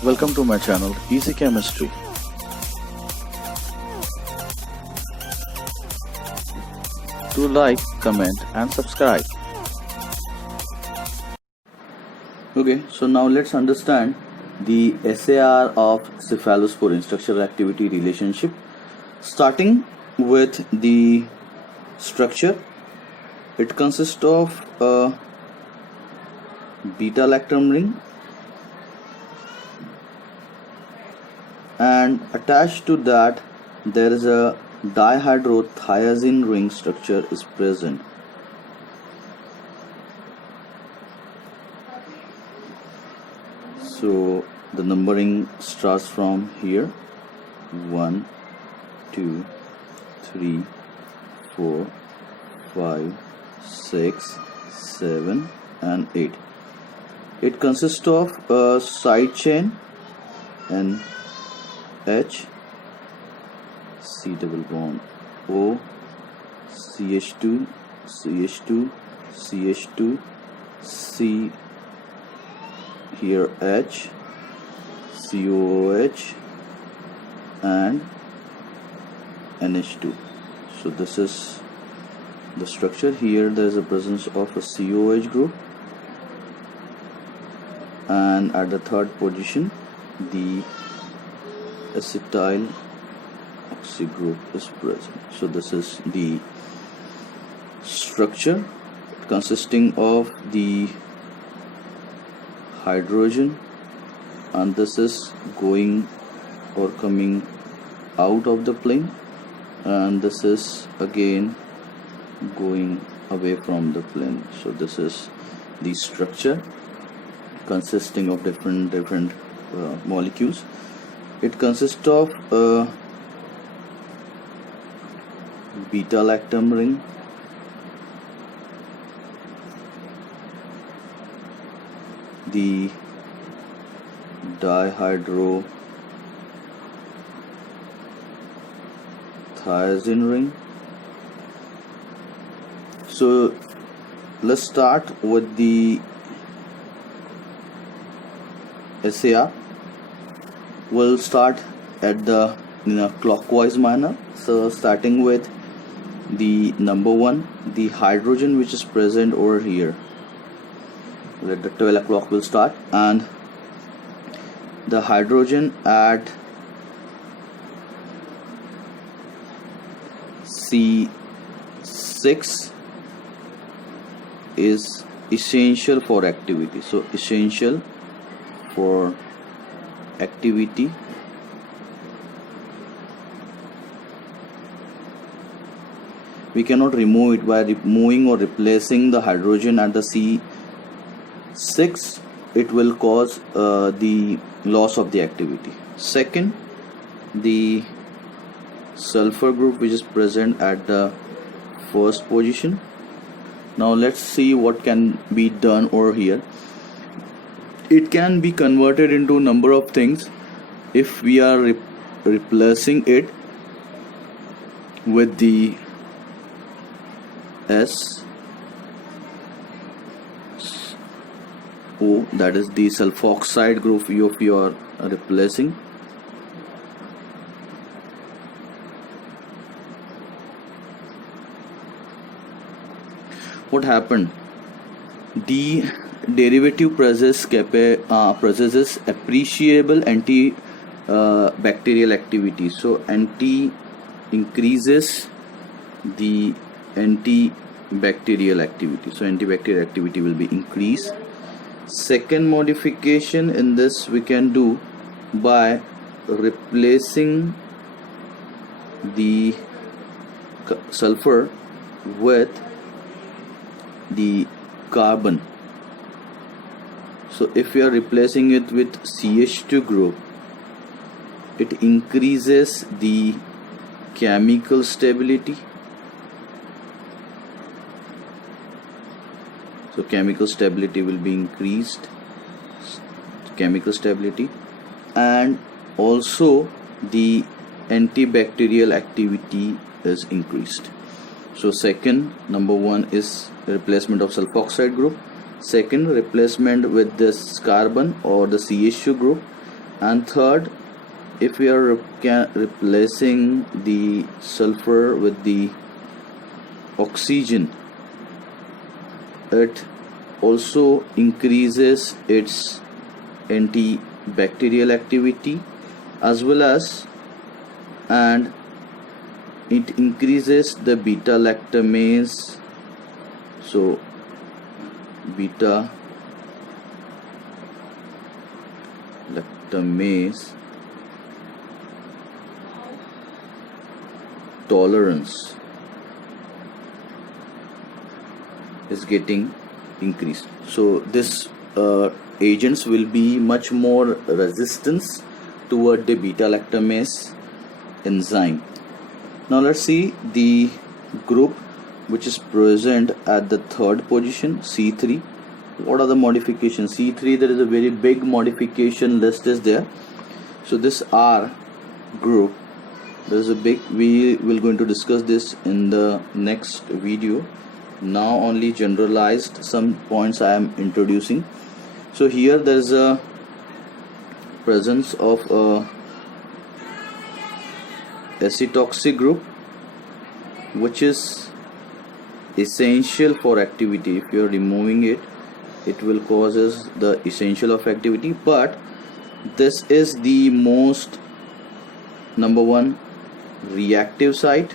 Welcome to my channel Easy Chemistry. Do like, comment and subscribe. Okay, so now let's understand the SAR of cephalosporin, structural activity relationship. Starting with the structure, it consists of a beta-lactam ring and attached to that there is a dihydrothiazine ring structure is present. So the numbering starts from here: 1, 2, 3, 4, 5, 6, 7 and 8. It consists of a side chain and H, C double bond O, CH2, CH2, CH2, C, here H, COOH and NH2. So this is the structure. Here there is a presence of a COOH group, and at the third position the acetyl oxy group is present. So this is the structure consisting of the hydrogen, and this is going or coming out of the plane, and this is again going away from the plane. So this is the structure consisting of different molecules. It consists of a beta-lactam ring, the dihydrothiazine ring. So let's start with the SAR. We'll start at the in a clockwise manner. So starting with the number 1, the hydrogen which is present over here. Let the 12 o'clock will start, and the hydrogen at C6 is essential for activity. So essential for activity. We cannot remove it by removing or replacing the hydrogen at the C6. It will cause the loss of the activity. Second, the sulfur group which is present at the first position. Now let's see what can be done over here. It can be converted into a number of things if we are replacing it with the SO, that is the sulfoxide group if you are replacing. What happened? The derivative possesses appreciable antibacterial activity. So anti increases the antibacterial activity. So antibacterial activity will be increased. Second modification in this we can do by replacing the sulfur with the carbon. So if we are replacing it with CH2 group, it increases the chemical stability. So chemical stability will be increased, and also the antibacterial activity is increased. So second, number 1 is replacement of sulfoxide group. Second, replacement with this carbon or the CH2 group. And third, if we are replacing the sulfur with the oxygen, it also increases its antibacterial activity as well as, and it increases the beta lactamase. So beta lactamase tolerance is getting increased. So this agents will be much more resistance toward the beta lactamase enzyme. Now let's see the group which is present at the third position, C3. What are the modifications? C3, there is a very big modification list is there. So this R group, there is a big, we will going to discuss this in the next video. Now only generalized some points I am introducing. So here there is a presence of a acetoxy group which is essential for activity. If you are removing it, it will causes the essential of activity, but this is the most number one reactive site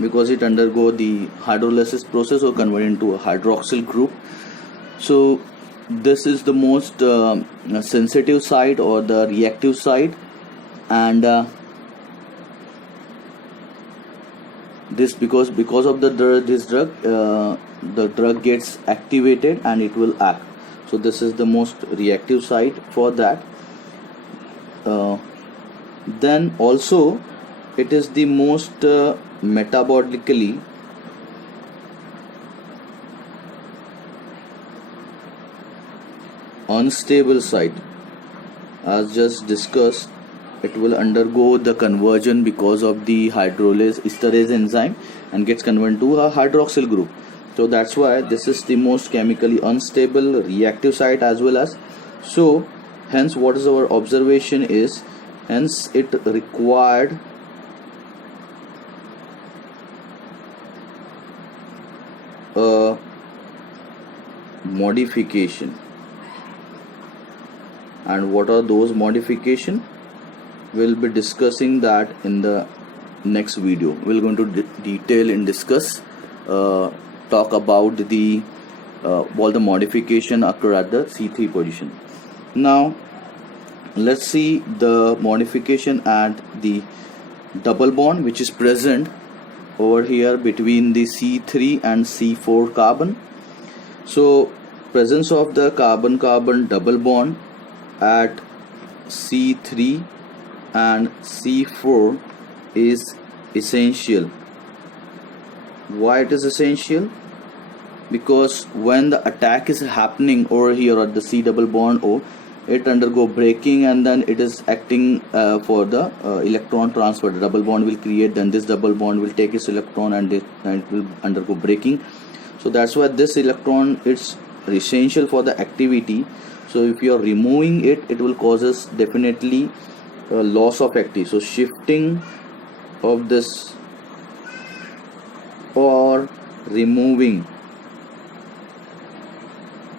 because it undergo the hydrolysis process or convert into a hydroxyl group. So this is the most sensitive site or the reactive site, and this because of this drug, the drug gets activated and it will act. So this is the most reactive site for that. Then also it is the most metabolically unstable site. As just discussed, it will undergo the conversion because of the hydrolase esterase enzyme and gets converted to a hydroxyl group. So that's why this is the most chemically unstable reactive site as well as. So hence what is our observation is, hence it required a modification. And what are those modification? We'll be discussing that in the next video. We're going to detail and discuss, talk about the all the modification occur at the C3 position. Now let's see the modification at the double bond which is present over here between the C3 and C4 carbon. So presence of the carbon-carbon double bond at C3 and C4 is essential. Why it is essential? Because when the attack is happening over here at the C double bond O, it undergo breaking and then it is acting for the electron transfer. The double bond will create, then this double bond will take its electron and it will undergo breaking. So that's why this electron is essential for the activity. So if you are removing it, it will causes definitely a loss of activity. So shifting of this or removing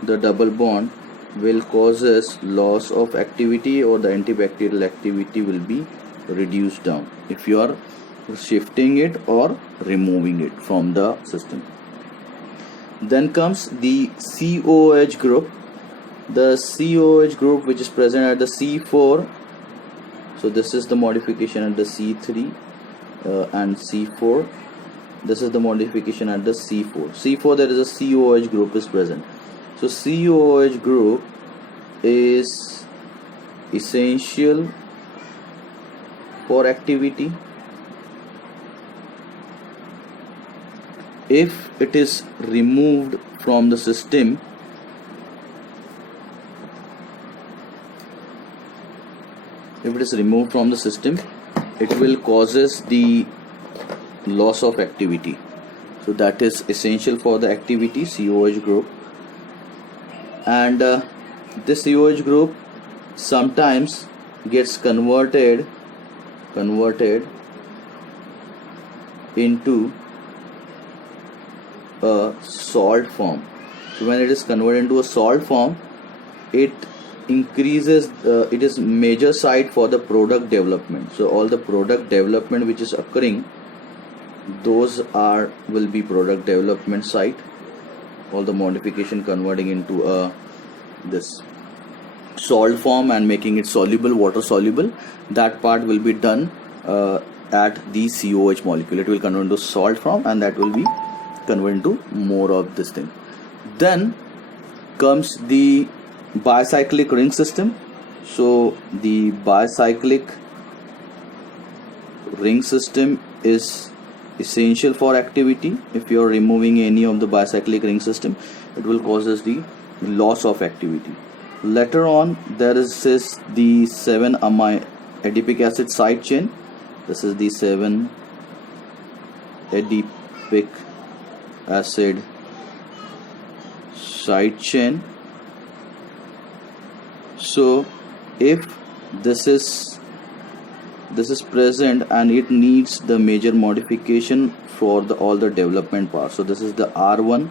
the double bond will causes loss of activity, or the antibacterial activity will be reduced down if you are shifting it or removing it from the system. Then comes the COOH group. The COOH group which is present at the C4. So this is the modification at the C3 and C4. This is the modification at the C4. C4, there is a COOH group is present. So COOH group is essential for activity. If it is removed from the system, it will causes the loss of activity. So that is essential for the activity COH group, and this COH group sometimes gets converted into a salt form. So when it is converted into a salt form, it increases it is major site for the product development. So all the product development which is occurring, those will be product development site. All the modification converting into this salt form and making it soluble, water soluble, that part will be done at the COH molecule. It will convert into salt form, and that will be converted into more of this thing. Then comes the bicyclic ring system. So the bicyclic ring system is essential for activity. If you are removing any of the bicyclic ring system, it will causes the loss of activity. Later on, there is the 7-amino adipic acid side chain. This is the 7-adipic acid side chain. So if this is present, and it needs the major modification for all the development parts. So this is the R1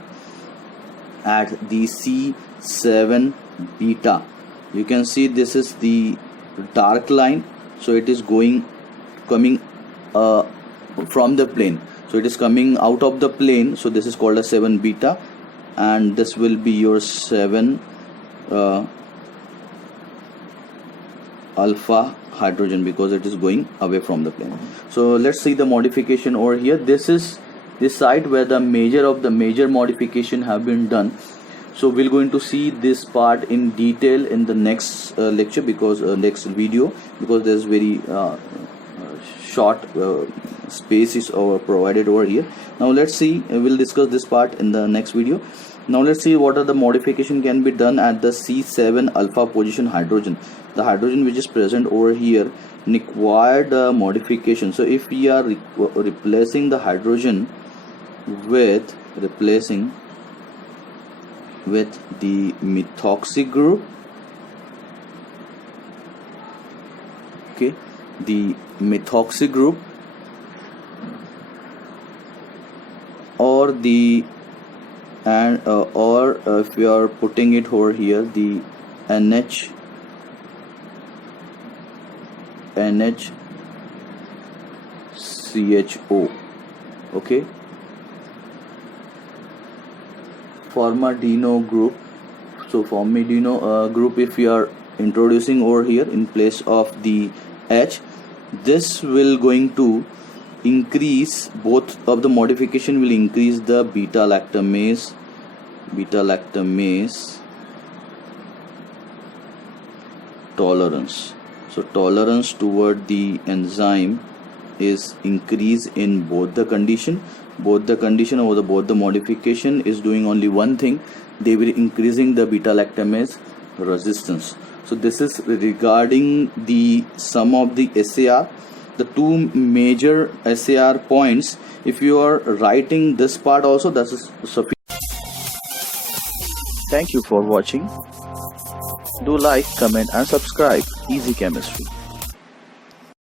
at the C7 beta. You can see this is the dark line. So it is coming from the plane. So it is coming out of the plane. So this is called a 7 beta, and this will be your 7 alpha hydrogen, because it is going away from the plane. So let's see the modification over here. This is the site where the major modification have been done. So we're going to see this part in detail in the next lecture, because next video, because there's very short space is provided over here. Now let's see, we'll discuss this part in the next video. Now let's see what are the modification can be done at the C7 alpha position hydrogen. The hydrogen which is present over here required modification. So if we are replacing the hydrogen with the methoxy group, okay, the methoxy group, or the if we are putting it over here, the NHCHO, okay, formaldino group. So formaldino group, if we are introducing over here in place of the H, this will going to increase, both of the modification will increase the beta lactamase tolerance. So tolerance toward the enzyme is increase in both the condition or both the modification is doing only one thing, they will increasing the beta lactamase resistance. So this is regarding the some of the SAR, the two major SAR points. If you are writing this part also, that is sufficient. Thank you for watching. Do like, comment and subscribe. Easy Chemistry.